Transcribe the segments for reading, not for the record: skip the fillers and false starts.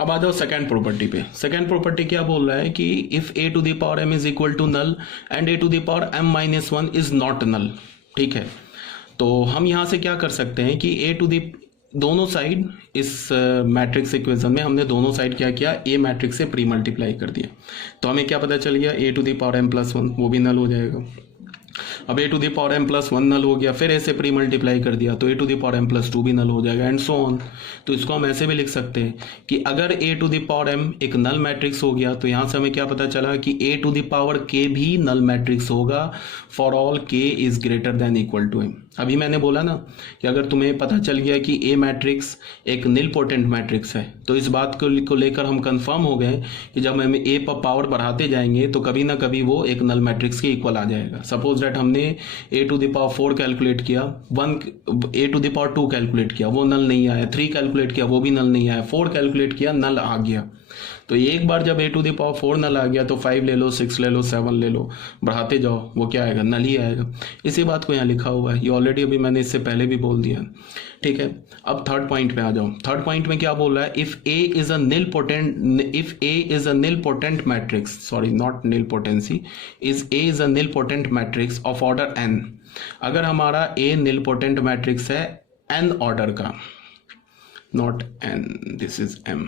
अब आ जाओ सेकेंड प्रॉपर्टी पे। सेकेंड प्रॉपर्टी क्या बोल रहा है कि if a to the power m is equal to null and a to the power m minus one is not null. ठीक है, तो हम यहां से क्या कर सकते हैं कि a टू द दोनों साइड इस मैट्रिक्स इक्वेशन में हमने दोनों साइड क्या किया, a मैट्रिक्स से प्री मल्टीप्लाई कर दिया। तो हमें क्या पता चल गया, a to the power m plus one वो भी नल हो जाएगा। अब a to the power m plus one null हो गया, फिर ऐसे प्री मल्टीप्लाई कर दिया तो a to the power m plus two भी नल हो जाएगा एंड सो ऑन। तो इसको हम ऐसे भी लिख सकते हैं कि अगर a to the power m एक नल मैट्रिक्स हो गया तो यहाँ से हमें क्या पता चला कि a to the power k भी नल मैट्रिक्स होगा for all k is greater than equal to m। अभी मैंने बोला ना कि अगर तुम्हें पता चल गया कि a मैट्रिक्स एक निल पोटेंट मैट्रिक्स है तो इस बात को लेकर हम कंफर्म हो गए कि जब हम a पर पावर बढ़ाते जाएंगे तो कभी ना कभी वो एक नल मैट्रिक्स के इक्वल आ जाएगा। सपोज दैट हमने a to the power 4 calculate किया, a to the power 2 calculate किया वो नल नहीं आया, 3 कैलकुलेट किया वो भी नल नहीं आया, 4 कैलकुलेट किया नल आ गया। तो एक बार जब a टू द पावर 4 नल आ गया तो 5 ले लो, 6 ले लो, 7 ले लो, बढ़ाते जाओ वो क्या आएगा, नल ही आएगा। इसी बात को यहाँ लिखा हुआ है, ये ऑलरेडी अभी मैंने इससे पहले भी बोल दिया। ठीक है, अब थर्ड पॉइंट पे आ जाओ। थर्ड पॉइंट में क्या बोल रहा है, if a is a nil potent matrix, sorry not nil potency, is a is a nil potent matrix of order n। अगर हमारा a निल पोटेंट मैट्रिक्स है n ऑर्डर का, not n, this is m।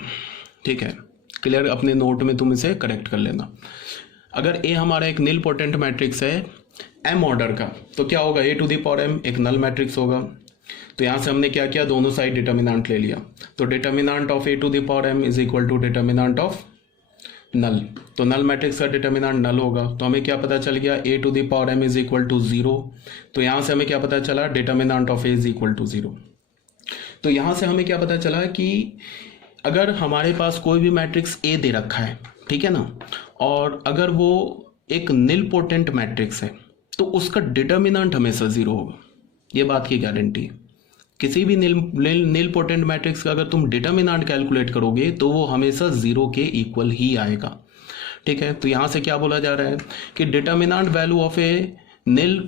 ठीक है, clear, अपने note में तुम इसे करेक्ट कर लेना। अगर a हमारा एक निल पोटेंट मैट्रिक्स है m ऑर्डर का तो क्या होगा, a to the power m एक नल मैट्रिक्स होगा। तो यहां से हमने क्या किया, दोनों साइड डिटर्मिनेंट ले लिया। तो determinant of a to the power m is equal to determinant of null. तो नल मैट्रिक्स का डिटर्मिनेंट नल होगा। तो हमें क्या पता चल गया, a to the power m is equal to 0। तो यहां से हमें क्या पता चला, determinant of a is equal to 0। तो यहां से हमें क्या पता चला कि अगर हमारे पास कोई भी मैट्रिक्स a दे रखा है, ठीक है ना, और अगर वो एक निल पोटेंट मैट्रिक्स है तो उसका डिटर्मिनेंट हमेशा 0 होगा। ये बात की गारंटी है। किसी भी निल पोटेंट मैट्रिक्स का अगर तुम डिटर्मिनेंट कैलकुलेट करोगे तो वो हमेशा 0 के इक्वल ही आएगा। ठीक है, तो यहां से क्या बोला जा रहा है कि determinant value of A nil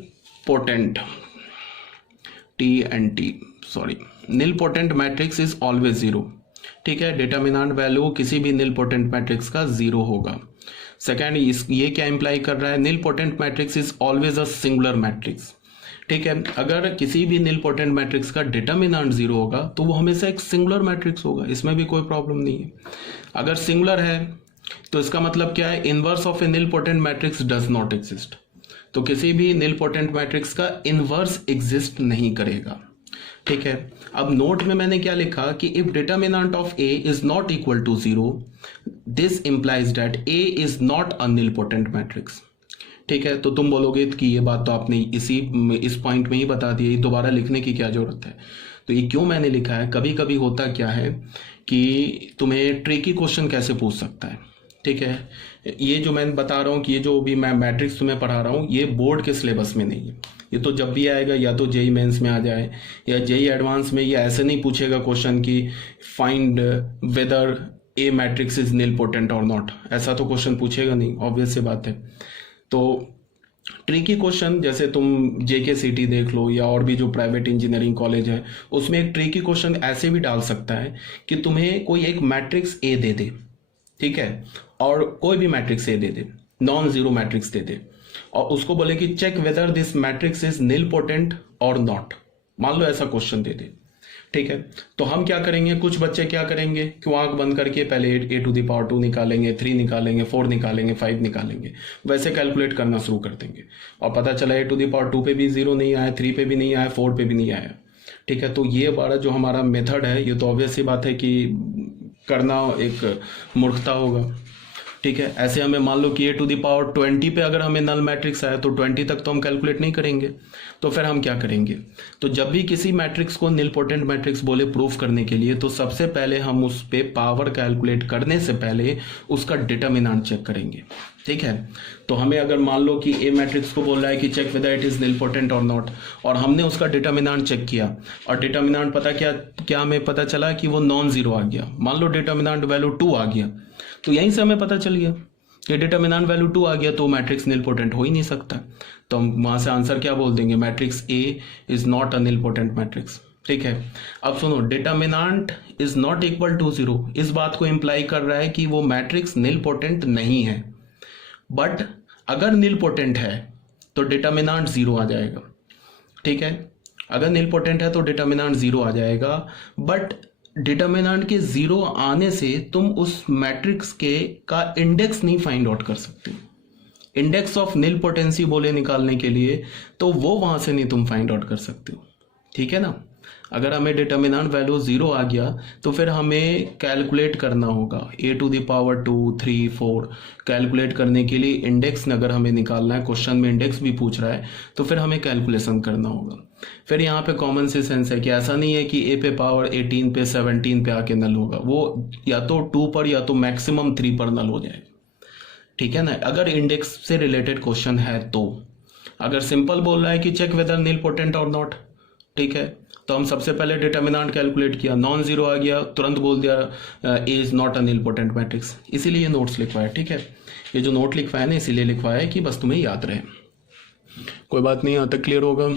potent nil potent matrix is always 0। ठीक है, डिटर्मिनेंट वैल्यू किसी भी निल पोटेंट मैट्रिक्स का 0 होगा। सेकेंड, ये क्या इंप्लाई कर रहा है, निल potent matrix is always a singular matrix. ठीक है, अगर किसी भी निल पोटेंट मैट्रिक्स का डिटर्मिनेंट 0 होगा तो वो हमेशा एक सिंगुलर मैट्रिक्स होगा, इसमें भी कोई प्रॉब्लम नहीं है। अगर सिंगुलर है तो इसका मतलब क्या है, inverse of A nil potent matrix does not exist. तो किसी भी निल पोटेंट मैट्रिक्स का इनवर्स एग्जिस्ट नहीं करेगा। ठीक है, अब नोट में मैंने क्या लिखा कि if determinant of a is not equal to 0 this implies that a is not a nil potent matrix. ठीक है, तो तुम बोलोगे कि ये बात तो आपने इस पॉइंट में ही बता दी, दोबारा लिखने की क्या जरूरत है। तो ये क्यों मैंने लिखा है, कभी कभी होता क्या है कि तुम्हें ट्रिकी क्वेश्चन कैसे पूछ सकता है। ठीक है, ये जो मैं बता रहा हूँ कि ये जो भी मैं मैट्रिक्स तुम्हें पढ़ा रहा हूँ ये बोर्ड के सिलेबस में नहीं है। ये तो जब भी आएगा या तो जेई मेंस में आ जाए या जेई एडवांस में, ये ऐसे नहीं पूछेगा क्वेश्चन कि find weather A matrix is nil potent और नॉट, ऐसा तो क्वेश्चन पूछेगा नहीं, ऑब्वियस सी बात है। तो ट्रिकी क्वेश्चन जैसे तुम JKCT देख लो या और भी जो प्राइवेट इंजीनियरिंग कॉलेज है उसमें एक ट्रिकी क्वेश्चन ऐसे भी डाल सकता है कि तुम्हें कोई एक मैट्रिक्स A दे दे, ठीक है, और कोई भी मैट्रिक्स A दे दे, नॉन जीरो मैट्रिक्स दे दे, और उसको बोले कि check whether this matrix is nil potent और नॉट, मान लो ऐसा क्वेश्चन दे दे। ठीक है, तो हम क्या करेंगे, कुछ बच्चे क्या करेंगे कि आंख बंद करके पहले a टू द पावर 2 निकालेंगे, 3 निकालेंगे, 4 निकालेंगे, 5 निकालेंगे, वैसे कैलकुलेट करना शुरू कर देंगे और पता चला a टू द पावर 2 पे भी 0 नहीं आया, 3 पे भी नहीं आया, 4 पे भी नहीं आया। ठीक है, तो ये हमारा जो हमारा मेथड है ये तो ऑब्वियस सी बात है कि करना एक मूर्खता होगा। ठीक है, ऐसे हमें मान लो कि a टू द पावर 20 पे अगर हमें नल मैट्रिक्स आया तो 20 तक तो हम कैलकुलेट नहीं करेंगे, तो फिर हम क्या करेंगे, तो जब भी किसी मैट्रिक्स को निल पोटेंट मैट्रिक्स बोले प्रूफ करने के लिए तो सबसे पहले हम उस पे पावर कैलकुलेट करने से पहले उसका डिटर्मिनेंट चेक करेंगे। ठीक है, तो हमें अगर मान लो कि ए मैट्रिक्स को बोल रहा है कि check whether it is nil potent और नॉट, और हमने उसका डिटर्मिनेंट चेक किया और डिटर्मिनेंट पता क्या हमें पता चला कि वो नॉन जीरो आ गया, मान लो डिटर्मिनेंट वैल्यू 2 आ गया, तो यहीं से हमें पता चल गया कि डिटर्मिनेंट वैल्यू 2 आ गया तो मैट्रिक्स निल पोटेंट हो ही नहीं सकता। तो हम वहां से आंसर क्या बोल देंगे, matrix A is not a nil potent matrix. ठीक है। अब सुनो, determinant is not equal to 0 इस बात को इंप्लाई कर रहा है कि वो मैट्रिक्स निल पोटेंट नहीं है। बट अगर निल पोटेंट है तो डिटर्मिनेंट 0 आ जाएगा। ठीक है, अगर निल पोटेंट है तो डिटर्मिनेंट 0 आ जाएगा। बट डिटर्मिनेंट के 0 आने से तुम उस मैट्रिक्स के का इंडेक्स नहीं फाइंड आउट कर सकते। इंडेक्स ऑफ निल पोटेंसी बोले निकालने के लिए, तो वो वहां से नहीं तुम फाइंड आउट कर सकते हो। ठीक है ना। अगर हमें डिटर्मिनेंट वैल्यू 0 आ गया तो फिर हमें कैलकुलेट करना होगा a⁴ 3 4 कैलकुलेट करने के लिए इंडेक्स अगर हमें निकालना है, क्वेश्चन में इंडेक्स भी पूछ रहा है तो फिर हमें कैलकुलेशन करना होगा। फिर यहाँ पे कॉमन सेंस है कि ऐसा नहीं है कि a पे पावर 18 पे 17 पे आके नल होगा, वो या तो 2 पर या तो मैक्सिमम 3 पर नल हो जाएगा। ठीक है ना, अगर इंडेक्स से रिलेटेड क्वेश्चन है तो। अगर सिंपल बोल रहा है कि चेक वेदर निल पोटेंट और नॉट, ठीक है, तो हम सबसे पहले डिटर्मिनेंट कैलकुलेट किया, नॉन जीरो आ गया, तुरंत बोल दिया A is not a nil potent matrix. इसीलिए नोट्स लिखवाया। ठीक है, ये जो नोट लिखवाया ना इसीलिए लिखवाया है कि बस तुम्हें याद रहे। कोई बात नहीं, यहाँ तक क्लियर होगा।